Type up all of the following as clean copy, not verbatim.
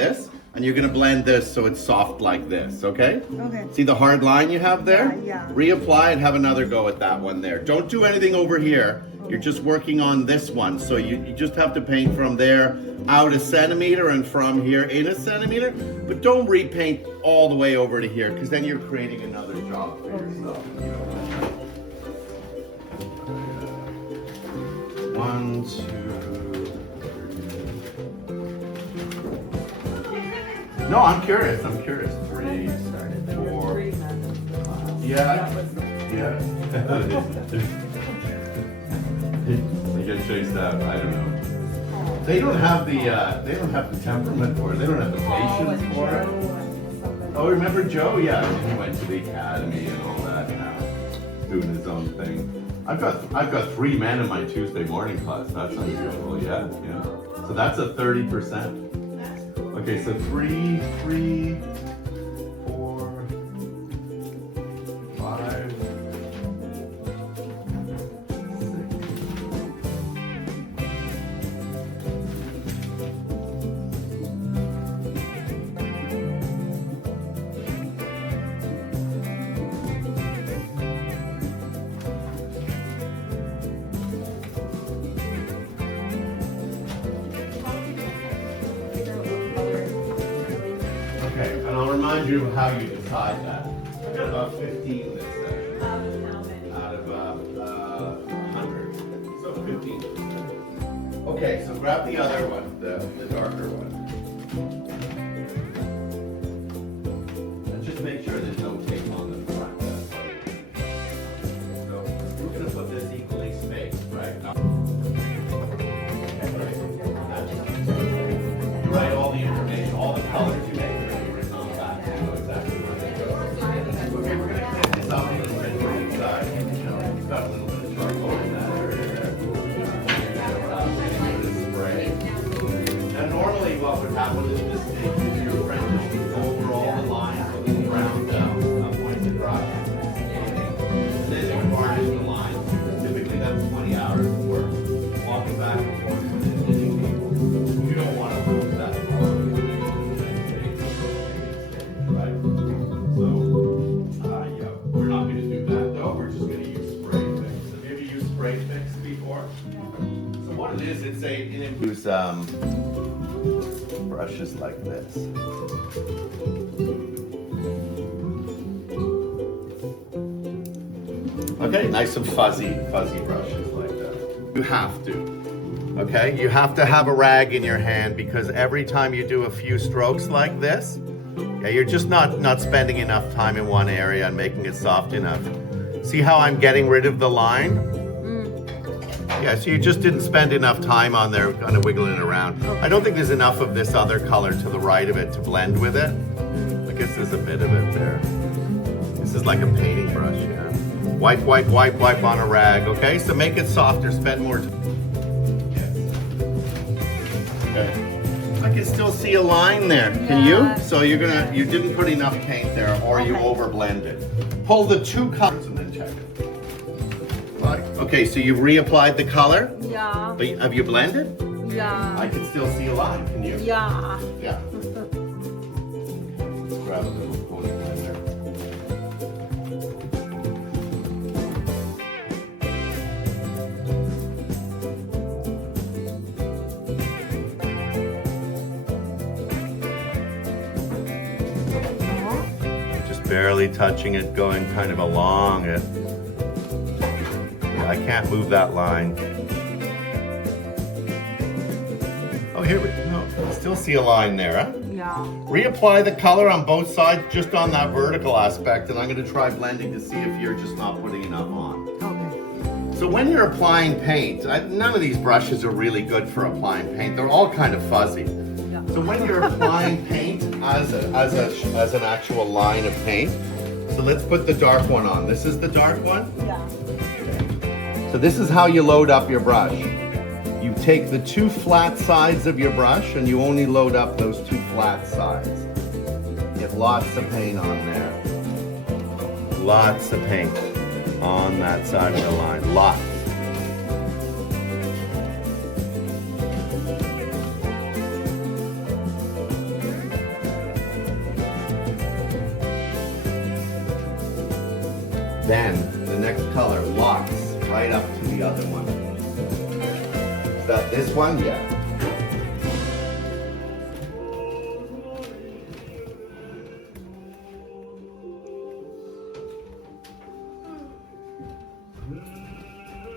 this, and you're gonna blend this so it's soft like this, okay? Okay. See the hard line you have there? Yeah. Reapply and have another go at that one there. Don't do anything over here. You're just working on this one. So you just have to paint from there out 1 centimeter and from here in 1 centimeter, but don't repaint all the way over to here because then you're creating another job for yourself. One, two. No, I'm curious. 3, 4. Yeah. They get chased out. I don't know. They don't have the temperament for it. They don't have the patience for it. Oh, remember Joe? Yeah, he went to the academy and all that now, doing his own thing. I've got 3 men in my Tuesday morning class. That's unusual. Yeah. So that's a 30%. Okay, so 3, 4, 5, 6. Okay, and I'll remind you of how you decide that. I've got about 15 this session. Out of 100. So 15. Okay, so grab the other one, the darker one. And just make sure there's no tape on the front. So we're going to put this equally spaced, right? You write all the information, all the colors you make. What would happen is this stage, your apprentice would go over all the lines with the round pointed brush. And then you would varnish the lines. Typically that's 20 hours of work, walking back and forth with hitting people. You don't want to lose that right? So, yeah, we're not going to do that though. We're just going to use spray fix. Have you ever used spray fix before? So what it is, it's use brushes like this. Okay, nice and fuzzy brushes like that. You have to, okay? You have to have a rag in your hand because every time you do a few strokes like this, yeah, you're just not spending enough time in one area and making it soft enough. See how I'm getting rid of the line? Yeah, so you just didn't spend enough time on there kind of wiggling it around. I don't think there's enough of this other color to the right of it to blend with it. I guess there's a bit of it there. This is like a painting brush, yeah. Wipe on a rag, okay? So make it softer, spend more time. Okay. I can still see a line there, can you? So you didn't put enough paint there or you over blended. Pull the 2 colors and then check it. Okay, so you've reapplied the color? Yeah. But have you blended? Yeah. I can still see a line, can you? Yeah. Yeah. Let's grab a little pony blender. Just barely touching it, going kind of along it. I can't move that line. Oh, here we go. No, still see a line there, huh? Yeah. Reapply the color on both sides, just on that vertical aspect, and I'm going to try blending to see if you're just not putting enough on. Okay. So when you're applying paint, none of these brushes are really good for applying paint. They're all kind of fuzzy. Yeah. So when you're applying paint as an actual line of paint, so let's put the dark one on. This is the dark one? Yeah. So this is how you load up your brush. You take the 2 flat sides of your brush and you only load up those 2 flat sides. Get lots of paint on there. Lots of paint on that side of the line. Lots. then the next color locks right up to the other one. Is that this one? Yeah.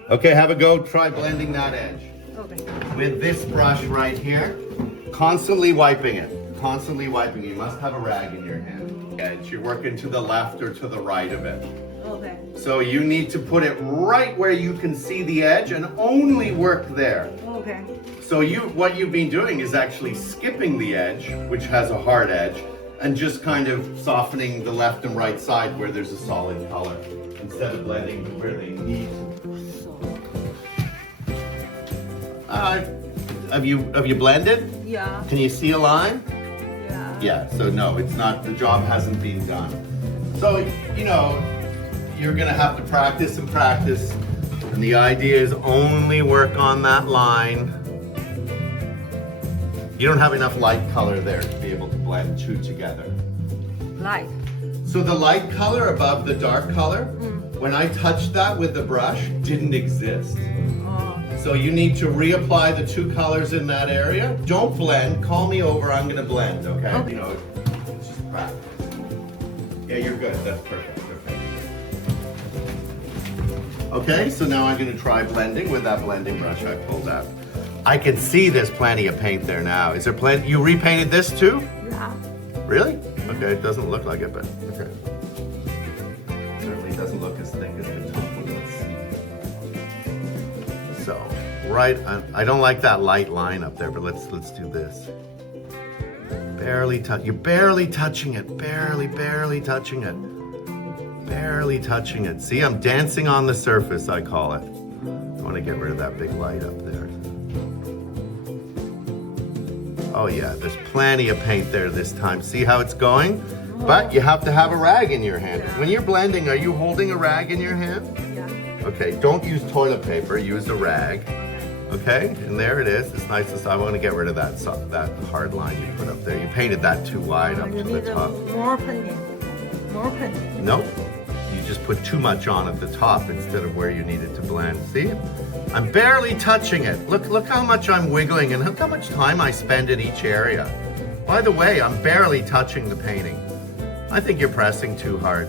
Okay, have a go. Try blending that edge. Okay. With this brush right here, constantly wiping it. Constantly wiping it. You must have a rag in your hand. Edge. You're working to the left or to the right of it. Okay. So you need to put it right where you can see the edge and only work there. Okay. So what you've been doing is actually skipping the edge, which has a hard edge, and just kind of softening the left and right side where there's a solid color, instead of blending where they need to. Have you blended? Yeah. Can you see a line? Yeah. Yeah, so no, it's not, the job hasn't been done. So, you know, you're gonna have to practice and practice, and the idea is only work on that line. You don't have enough light color there to be able to blend two together. Light. So the light color above the dark color, when I touched that with the brush, didn't exist. Oh. So you need to reapply the two colors in that area. Don't blend, call me over, I'm gonna blend, okay? Okay. You know, it's just practice. Yeah, you're good, that's perfect. Okay, so now I'm gonna try blending with that blending brush I pulled out. I can see there's plenty of paint there now. Is there plenty? You repainted this too? Yeah. Really? Okay, it doesn't look like it, but okay. Certainly doesn't look as thick as the top one. Let's see. So, right, I don't like that light line up there, but let's do this. Barely touch. You're barely touching it. Barely touching it. Barely touching it. See, I'm dancing on the surface, I call it. I want to get rid of that big light up there. Oh yeah, there's plenty of paint there this time. See how it's going? But you have to have a rag in your hand. When you're blending, are you holding a rag in your hand? Yeah. Okay, don't use toilet paper, use a rag. Okay, and there it is. It's nice. I want to get rid of that hard line you put up there. You painted that too wide up You to the need top. more painting. More painting. Nope. You just put too much on at the top instead of where you needed to blend. See? I'm barely touching it. Look how much I'm wiggling and look how much time I spend in each area. By the way, I'm barely touching the painting. I think you're pressing too hard.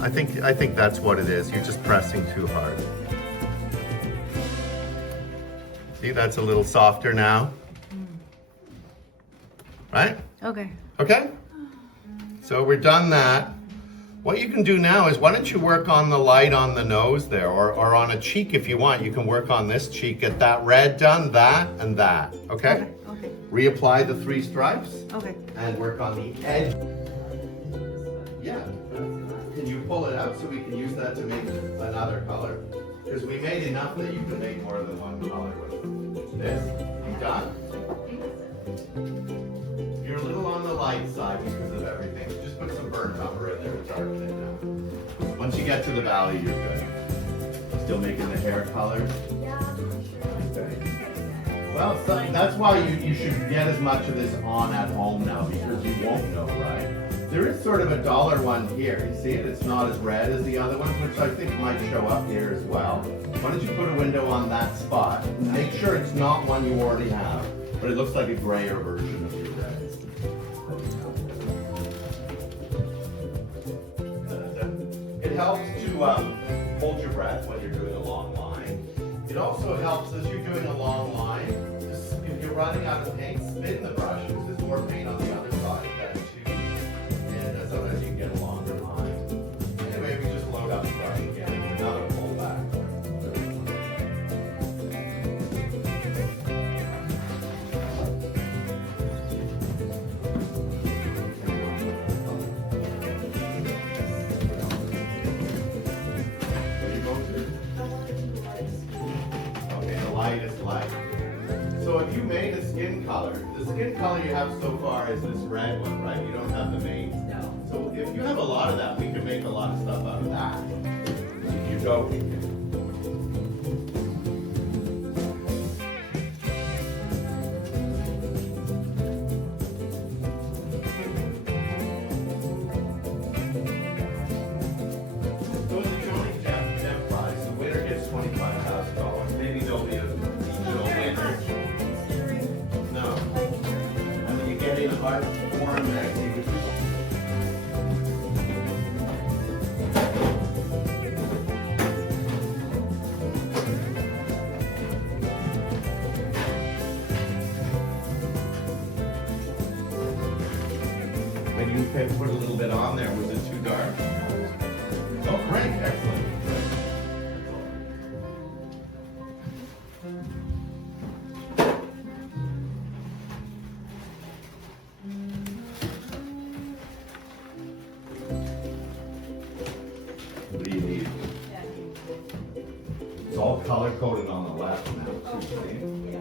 I think that's what it is. You're just pressing too hard. See, that's a little softer now. Right? Okay. Okay? So we're done that. What you can do now is, why don't you work on the light on the nose there, or on a cheek if you want. You can work on this cheek, get that red done, that, and that, okay? Okay. Reapply the 3 stripes, Okay. and work on the edge. Yeah, can you pull it out so we can use that to make another color? Because we made enough that you can make more than one color with this. You done? You're a little on the light side because of everything. Just put some burnt umber in there to darken it down. Once you get to the valley, you're good. Still making the hair colors? Yeah, sure. Okay. Well, that's why you should get as much of this on at home now, because you won't know, right? There is sort of a $1 one here. You see it? It's not as red as the other ones, which I think might show up here as well. Why don't you put a window on that spot? Make sure it's not one you already have, but it looks like a grayer version of your red. It helps to hold your breath when you're doing a long line. It also helps as you're doing a long line, if you're running out of paint, spin the brush because there's more paint on the other side of that too. And sometimes you can get a longer line. Anyway, we just load up the brush again. Another pull back. Light. So if you made a skin color, the skin color you have so far is this red one, right? You don't have the main. No. So if you have a lot of that, we can make a lot of stuff out of that. If you go. an art form that you when you put a little bit on there, was it too dark? Oh, great, excellent. What do you need? It's all color coded on the left now. Too, see?